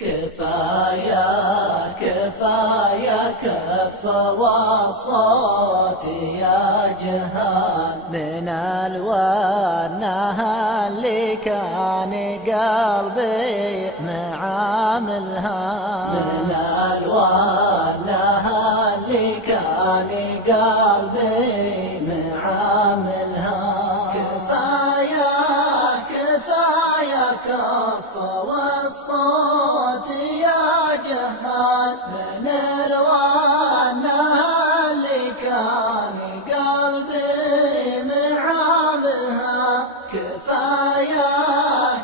كفايا كفايا كف والصوت يا جهان من الوانها اللي كان قلبي معاملها، من الوانها اللي كان قلبي معاملها. كفايا كفايا كف والصوت يا جهان من الوانها اللي كان قلبي معاملها. كفايا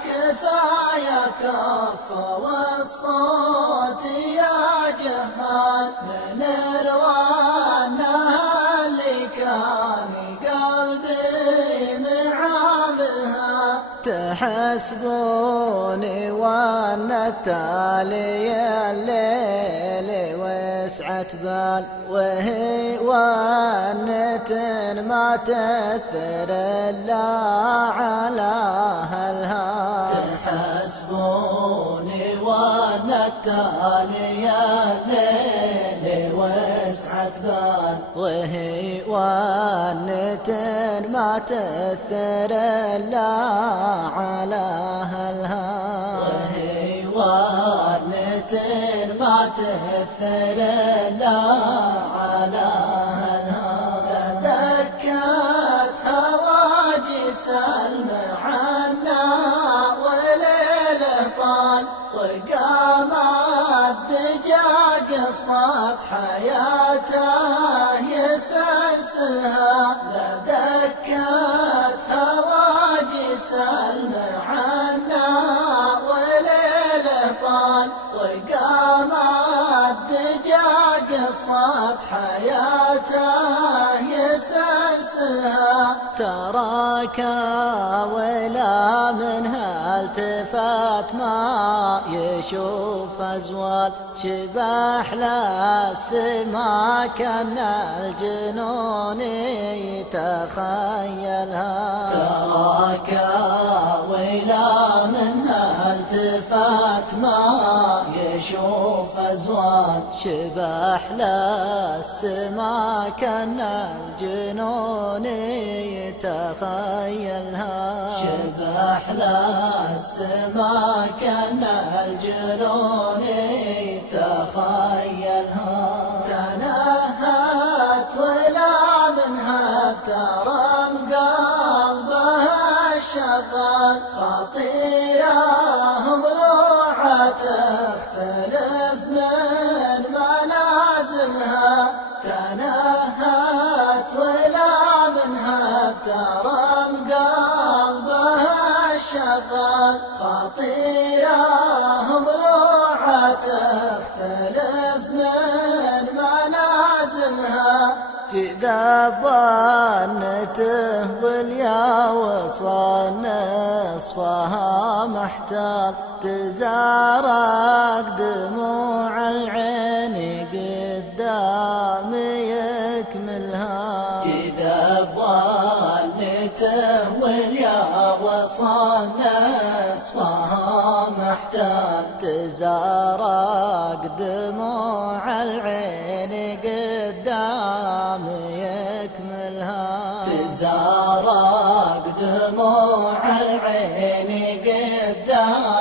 كفايا كف والصوت يا جهان من الوانها اللي كان قلبي معاملها. تحسبوني وانا التالي الليل وسعة بال، وهي وانة ما تثر الا على اهلها. تحسبوني وانا التالي الليل وسعة بال، وهي وانة ما تثر الا على اهلها. وهي وانة ما تثر الا على اهلها. دكت هواجس المحنى وليله طال، وقامت دجاج قصت حياته يسلسلها. دكت هواجس المحنى وليله طال، وقامت دجاج قصت حياته يسلسلها. تراك ولا منها التفات ما يشوف أزوال، شبح للسما كان الجنون يتخيلها. تراك ولا منها التفات ما يشوف أزوال، شبح للسما كان الجنون يتخيلها. شبح للسما كان الجنون يتخيلها. تنهت ولا منها بترم قلبها الشغال، خطيرة ضلوعها تختلف من منازلها. تنهت ولا منها بترم قلبها الشغال، خطيرة ضلوعها تختلف من منازلها. تذاب ونته واليا وصل نصفها محتال، تزارق دموع العين قدام يكملها. تذاب ونته واليا وصل نصفها محتال، تزارق دموع العين قدام يكملها. تزارق دموع العين قدام